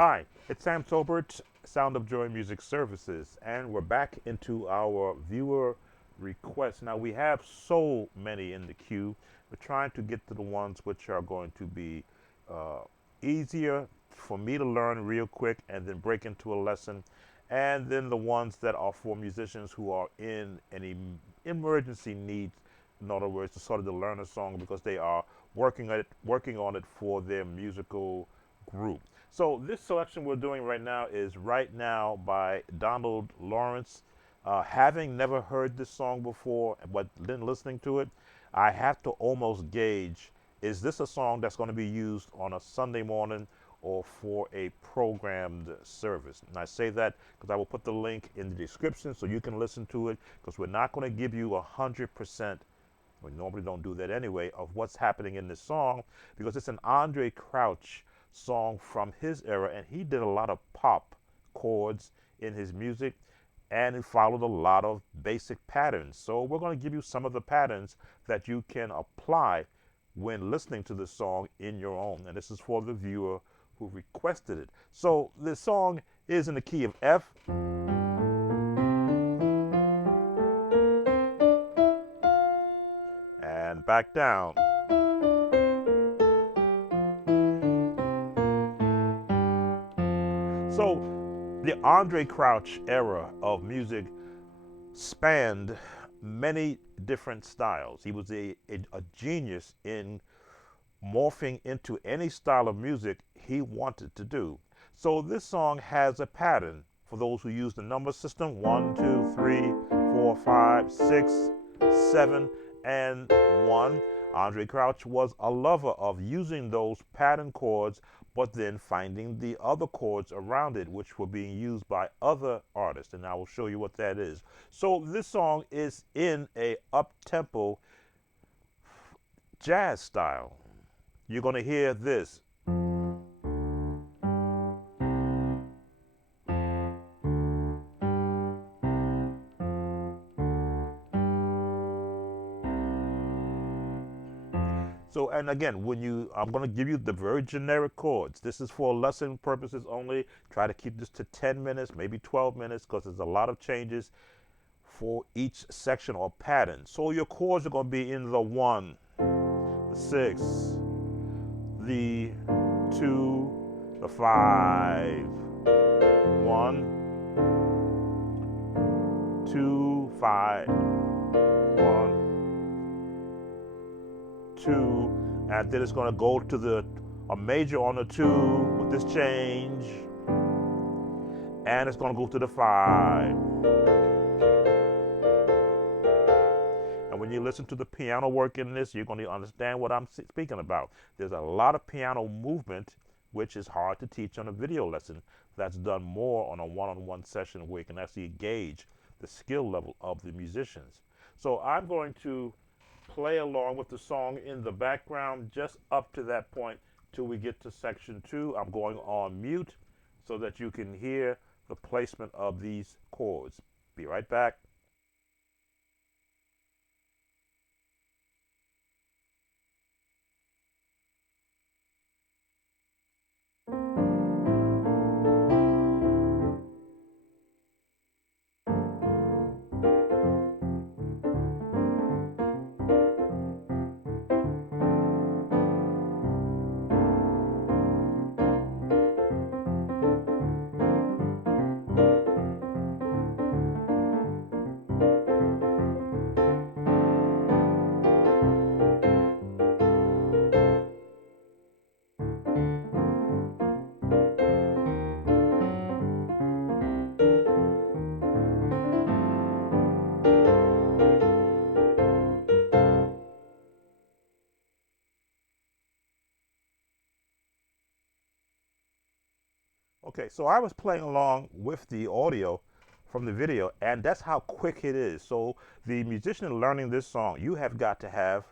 Hi, it's Sam Tolbert, Sound of Joy Music Services, and we're back into our viewer requests. Now, we have so many in the queue. We're trying to get to the ones which are going to be uh, easier for me to learn real quick and then break into a lesson, and then the ones that are for musicians who are in any emergency need. In other words, to sort of to learn a song because they are working on it for their musical group. So this selection we're doing right now is Right Now by Donald Lawrence. Having never heard this song before, but then listening to it, I have to almost gauge, is this a song that's going to be used on a Sunday morning or for a programmed service? And I say that because I will put the link in the description so you can listen to it, because we're not going to give you 100%. We normally don't do that anyway, of what's happening in this song, because it's an Andre Crouch song from his era, and he did a lot of pop chords in his music, and it followed a lot of basic patterns. So we're going to give you some of the patterns that you can apply when listening to this song in your own. And this is for the viewer who requested it. So this song is in the key of F, and back down. So the Andre Crouch era of music spanned many different styles. He was a genius in morphing into any style of music he wanted to do. So this song has a pattern for those who use the number system: 1, 2, 3, 4, 5, 6, 7, and 1. Andre Crouch was a lover of using those pattern chords, but then finding the other chords around it, which were being used by other artists, and I will show you what that is. So this song is in a up-tempo jazz style. You're going to hear this. So, and again, I'm going to give you the very generic chords. This is for lesson purposes only. Try to keep this to 10 minutes, maybe 12 minutes, because there's a lot of changes for each section or pattern. So your chords are going to be in the 1, the 6, the 2, the 5, 1, 2, 5, 1, 2, and then it's going to go to a major on the 2 with this change, and it's going to go to the 5. And when you listen to the piano work in this, you're going to understand what I'm speaking about. There's a lot of piano movement, which is hard to teach on a video lesson. That's done more on a one-on-one session where you can actually gauge the skill level of the musicians. So I'm going to play along with the song in the background just up to that point till we get to section 2. I'm going on mute so that you can hear the placement of these chords. Be right back. Okay, so I was playing along with the audio from the video, and that's how quick it is. So the musician learning this song, you have got to have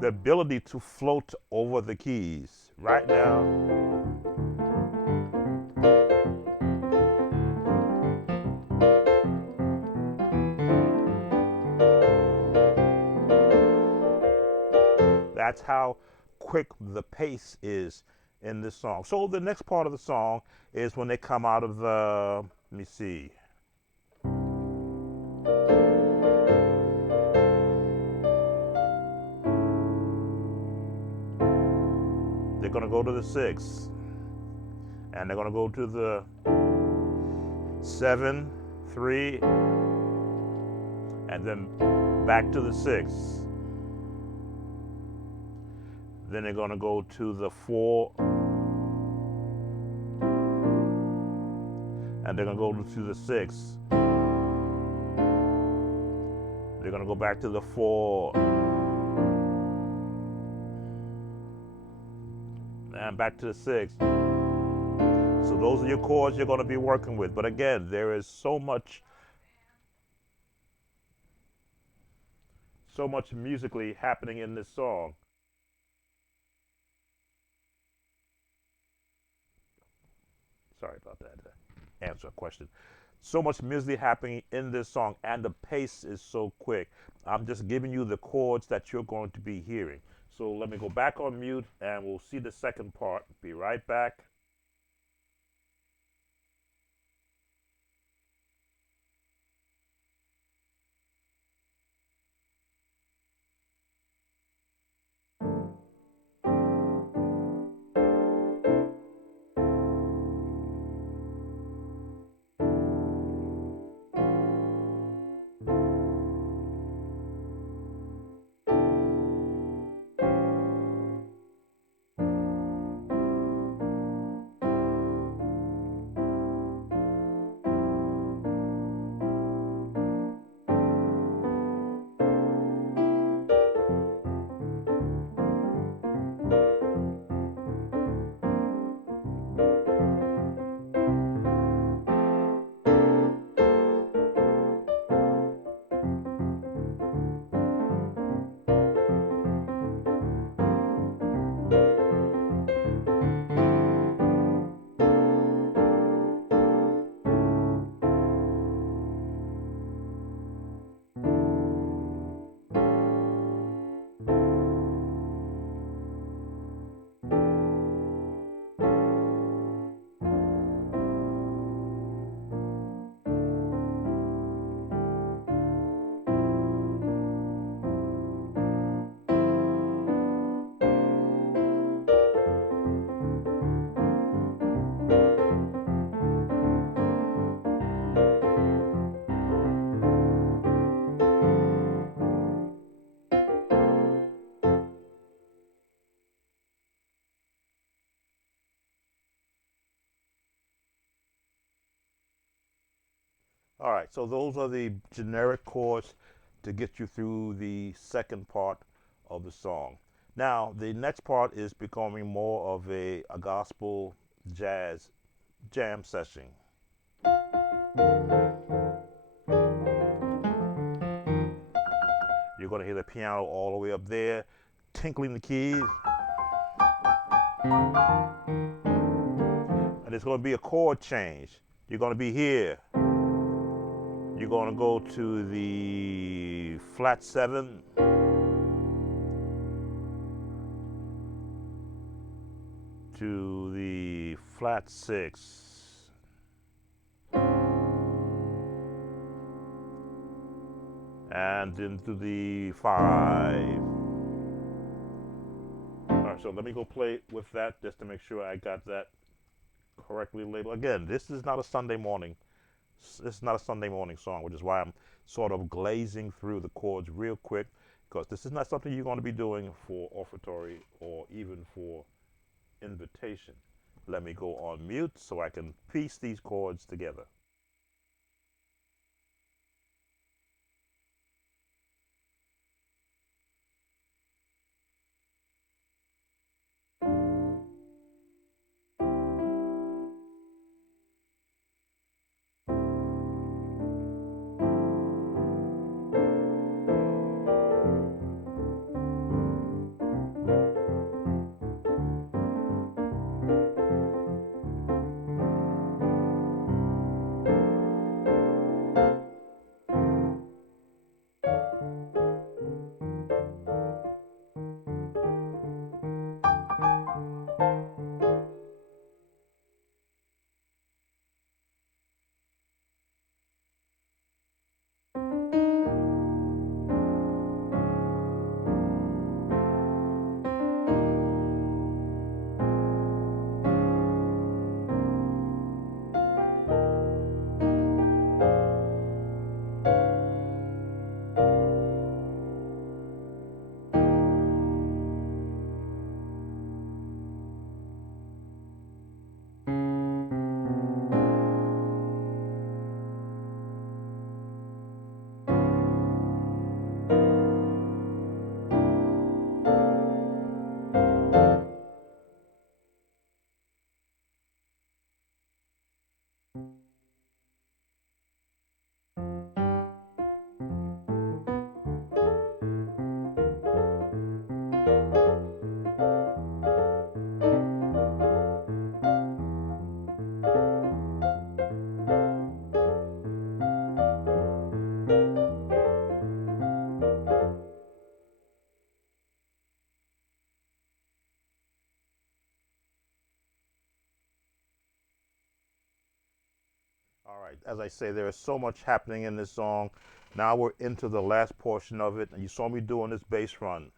the ability to float over the keys. Right now, that's how quick the pace is in this song. So the next part of the song is when they come out of the, let me see. They're going to go to the 6, and they're going to go to the 7, 3, and then back to the 6. Then they're going to go to the 4, and they're going to go to the 6. They're going to go back to the 4, and back to the 6. So those are your chords you're going to be working with. But again, there is so much musically happening in this song. Sorry about that. Answer a question. So much musically happening in this song, and the pace is so quick. I'm just giving you the chords that you're going to be hearing. So let me go back on mute, and we'll see the second part. Be right back. All right, so those are the generic chords to get you through the second part of the song. Now, the next part is becoming more of a gospel jazz jam session. You're going to hear the piano all the way up there, tinkling the keys. And it's going to be a chord change. You're going to be here. You're going to go to the flat 7, to the flat 6, and into the 5. All right, so let me go play with that just to make sure I got that correctly labeled. Again, this is not a Sunday morning. This is not a Sunday morning song, which is why I'm sort of glazing through the chords real quick, because this is not something you're going to be doing for offertory or even for invitation. Let me go on mute so I can piece these chords together. right, as I say, there is so much happening in this song. Now we're into the last portion of it, and you saw me doing this bass run.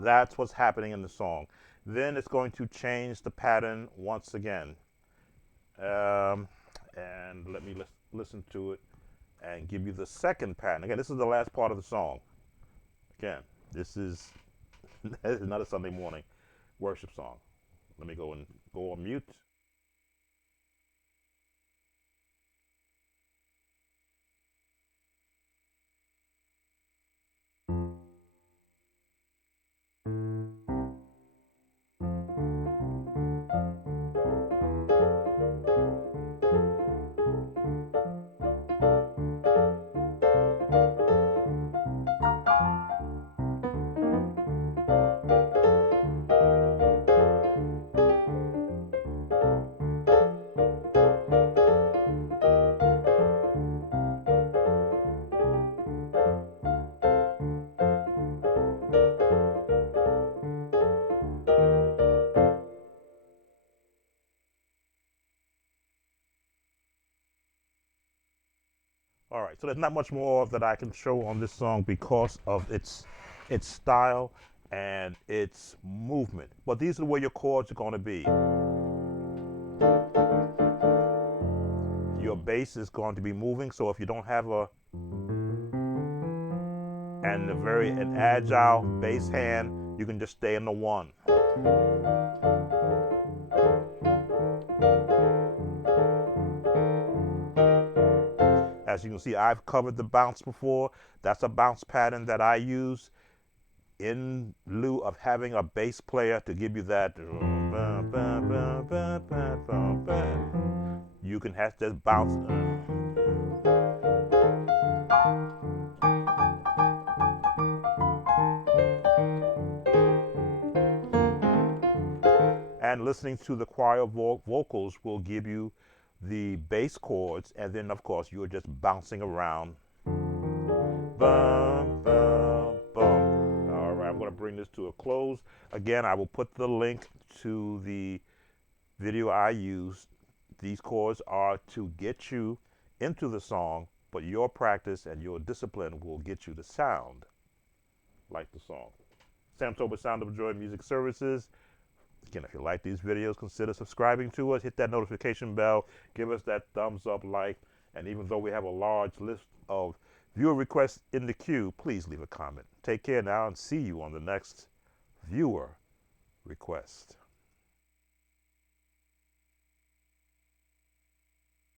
That's what's happening in the song. Then it's going to change the pattern once again. Um, and let me listen to it and give you the second pattern. Again, this is the last part of the song. Again, this is, this is not a Sunday morning worship song. Let me go on mute. All right, so there's not much more that I can show on this song because of its style and its movement. But these are where your chords are going to be. Your bass is going to be moving, so if you don't have an agile bass hand, you can just stay in the one. As you can see, I've covered the bounce before. That's a bounce pattern that I use in lieu of having a bass player to give you that. You can have this bounce. And listening to the choir vocals will give you the bass chords, and then of course you're just bouncing around. Bum, bum, bum. All right, I'm going to bring this to a close. Again, I will put the link to the video I used. These chords are to get you into the song, but your practice and your discipline will get you to sound like the song. Sam Tobin, Sound of Joy Music Services. Again, if you like these videos, consider subscribing to us. Hit that notification bell. Give us that thumbs up, like. And even though we have a large list of viewer requests in the queue, please leave a comment. Take care now and see you on the next viewer request.